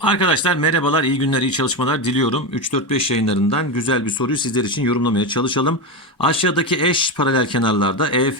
Arkadaşlar merhabalar, iyi günler, iyi çalışmalar diliyorum. 3-4-5 yayınlarından güzel bir soruyu sizler için yorumlamaya çalışalım. Aşağıdaki eş paralel kenarlarda EF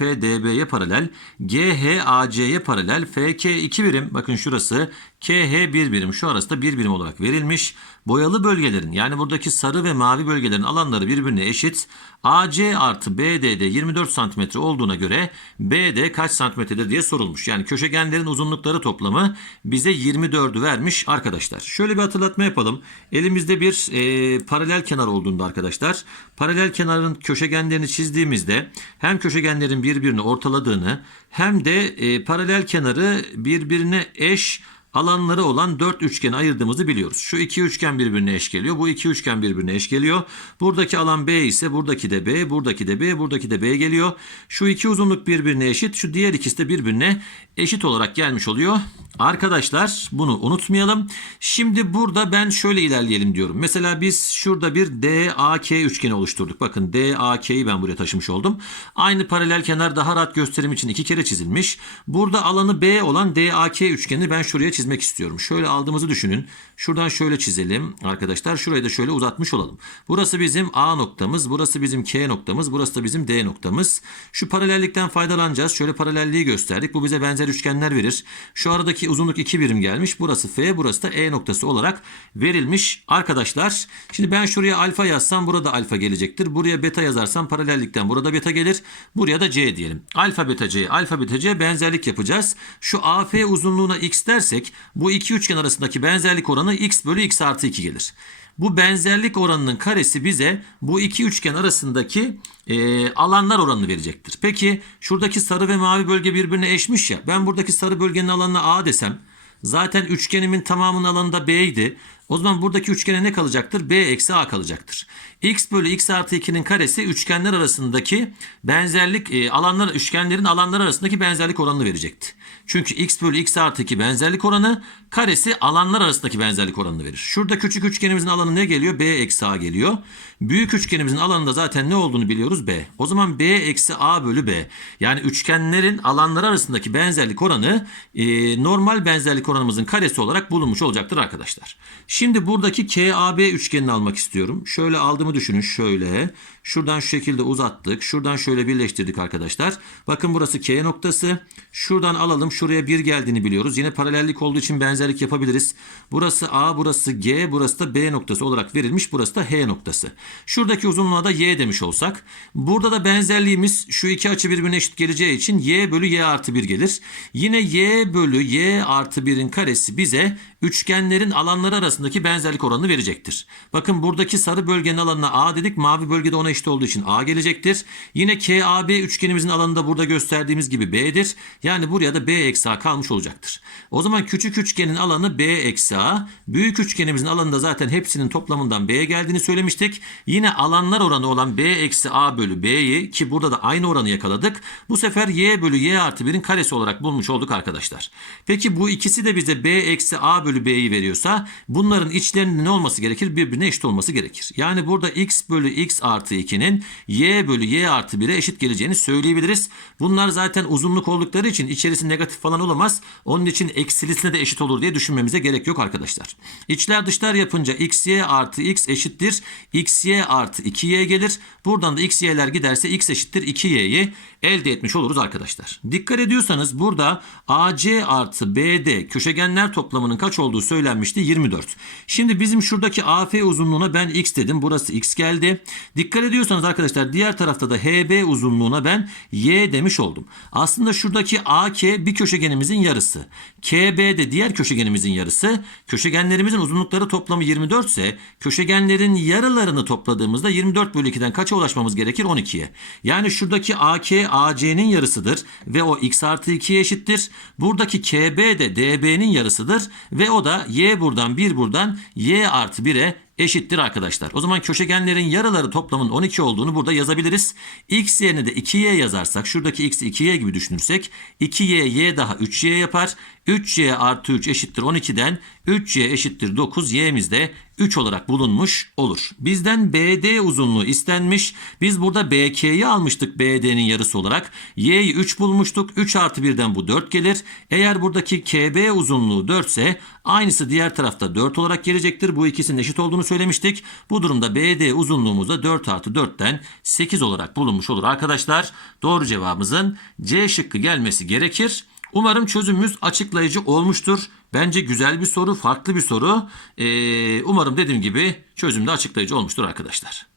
paralel, GH AC'ye paralel, FK 2 birim, bakın şurası, KH 1 birim, şu arası da 1 birim olarak verilmiş. Boyalı bölgelerin yani buradaki sarı ve mavi bölgelerin alanları birbirine eşit. AC artı BD'de 24 cm olduğuna göre BD kaç santimetredir diye sorulmuş. Yani köşegenlerin uzunlukları toplamı bize 24'ü vermiş arkadaşlar. Şöyle bir hatırlatma yapalım. Elimizde bir e, paralel kenar olduğunda arkadaşlar paralel kenarın köşegenlerini çizdiğimizde hem köşegenlerin birbirini ortaladığını hem de e, paralel kenarı birbirine eş alanları olan dört üçgeni ayırdığımızı biliyoruz. Şu iki üçgen birbirine eş geliyor. Bu iki üçgen birbirine eş geliyor. Buradaki alan B ise buradaki de B, buradaki de B, buradaki de B geliyor. Şu iki uzunluk birbirine eşit. Şu diğer ikisi de birbirine eşit olarak gelmiş oluyor. Arkadaşlar bunu unutmayalım. Şimdi burada ben şöyle ilerleyelim diyorum. Mesela biz şurada bir DAK üçgeni oluşturduk. Bakın DAK'yi ben buraya taşımış oldum. Aynı paralel kenar daha rahat gösterim için iki kere çizilmiş. Burada alanı B olan DAK üçgenini ben şuraya çizmek istiyorum. Şöyle aldığımızı düşünün. Şuradan şöyle çizelim arkadaşlar. Şurayı da şöyle uzatmış olalım. Burası bizim A noktamız. Burası bizim K noktamız. Burası da bizim D noktamız. Şu paralellikten faydalanacağız. Şöyle paralelliği gösterdik. Bu bize benzer üçgenler verir. Şu aradaki uzunluk 2 birim gelmiş. Burası F, burası da E noktası olarak verilmiş arkadaşlar. Şimdi ben şuraya alfa yazsam burada alfa gelecektir. Buraya beta yazarsam paralellikten burada beta gelir. Buraya da C diyelim. Alfa beta C, alfa beta C benzerlik yapacağız. Şu AF uzunluğuna x dersek bu iki üçgen arasındaki benzerlik oranı x bölü x artı 2 gelir. Bu benzerlik oranının karesi bize bu iki üçgen arasındaki e, alanlar oranını verecektir. Peki şuradaki sarı ve mavi bölge birbirine eşmiş ya. Ben buradaki sarı bölgenin alanına A desem zaten üçgenimin tamamının alanı da B idi. O zaman buradaki üçgene ne kalacaktır? B eksi A kalacaktır. X bölü X artı 2'nin karesi üçgenler arasındaki benzerlik e, alanlar üçgenlerin alanlar arasındaki benzerlik oranını verecekti. Çünkü X bölü X artı 2 benzerlik oranı karesi alanlar arasındaki benzerlik oranını verir. Şurada küçük üçgenimizin alanı ne geliyor? B eksi A geliyor. Büyük üçgenimizin alanında zaten ne olduğunu biliyoruz B. O zaman B eksi A bölü B. Yani üçgenlerin alanları arasındaki benzerlik oranı e, normal benzerlik oranımızın karesi olarak bulunmuş olacaktır arkadaşlar. Şimdi buradaki KAB üçgenini almak istiyorum. Şöyle aldığımı düşünün şöyle. Şuradan şu şekilde uzattık. Şuradan şöyle birleştirdik arkadaşlar. Bakın burası K noktası. Şuradan alalım. Şuraya 1 geldiğini biliyoruz. Yine paralellik olduğu için benzerlik yapabiliriz. Burası A, burası G, burası da B noktası olarak verilmiş. Burası da H noktası. Şuradaki uzunluğa da Y demiş olsak. Burada da benzerliğimiz şu iki açı birbirine eşit geleceği için Y bölü Y artı 1 gelir. Yine Y bölü Y artı 1'in karesi bize üçgenlerin alanları arasındaki benzerlik oranını verecektir. Bakın buradaki sarı bölgenin alanına A dedik. Mavi bölgede ona eşit olduğu için A gelecektir. Yine KAB üçgenimizin alanı da burada gösterdiğimiz gibi B'dir. Yani buraya da B eksi A kalmış olacaktır. O zaman küçük üçgenin alanı B eksi A. Büyük üçgenimizin alanında zaten hepsinin toplamından B'ye geldiğini söylemiştik. Yine alanlar oranı olan B eksi A bölü B'yi ki burada da aynı oranı yakaladık. Bu sefer Y bölü Y artı 1'in karesi olarak bulmuş olduk arkadaşlar. Peki bu ikisi de bize B eksi A bölü B'yi veriyorsa bunların içlerinin ne olması gerekir? Birbirine eşit olması gerekir. Yani burada X bölü X artı 2'nin Y bölü Y artı 1'e eşit geleceğini söyleyebiliriz. Bunlar zaten uzunluk oldukları için içerisi negatif falan olamaz. Onun için eksilisine de eşit olur diye düşünmemize gerek yok arkadaşlar. İçler dışlar yapınca XY artı X eşittir. XY artı 2Y gelir. Buradan da XY'ler giderse X eşittir 2Y'yi elde etmiş oluruz arkadaşlar. Dikkat ediyorsanız burada AC artı BD köşegenler toplamının kaç olduğu söylenmişti? 24. Şimdi bizim şuradaki AF uzunluğuna ben X dedim. Burası X geldi. Dikkat ediyorsanız arkadaşlar diğer tarafta da HB uzunluğuna ben Y demiş oldum. Aslında şuradaki AK bir köşegenimizin yarısı. KB de diğer köşegenimizin yarısı. Köşegenlerimizin uzunlukları toplamı 24 ise köşegenlerin yarılarını topladığımızda 24 bölü 2'den kaça ulaşmamız gerekir? 12'ye. Yani şuradaki AK AC'nin yarısıdır ve o X artı 2'ye eşittir. Buradaki KB de DB'nin yarısıdır ve o da Y buradan 1 buradan Y artı 1'e eşittir arkadaşlar. O zaman köşegenlerin yarıları toplamın 12 olduğunu burada yazabiliriz. X yerine de 2y yazarsak şuradaki x'i 2y gibi düşünürsek 2y y daha 3y yapar. 3y artı 3 eşittir 12'den 3y eşittir 9 y'miz de 3 olarak bulunmuş olur. Bizden BD uzunluğu istenmiş. Biz burada BK'yi almıştık BD'nin yarısı olarak. Y'yi 3 bulmuştuk. 3 artı 1'den bu 4 gelir. Eğer buradaki KB uzunluğu 4 ise aynısı diğer tarafta 4 olarak gelecektir. Bu ikisinin eşit olduğunu söylemiştik. Bu durumda BD uzunluğumuz da 4 artı 4'ten 8 olarak bulunmuş olur arkadaşlar. Doğru cevabımızın C şıkkı gelmesi gerekir. Umarım çözümümüz açıklayıcı olmuştur. Bence güzel bir soru, farklı bir soru. Ee, umarım dediğim gibi çözümde açıklayıcı olmuştur arkadaşlar.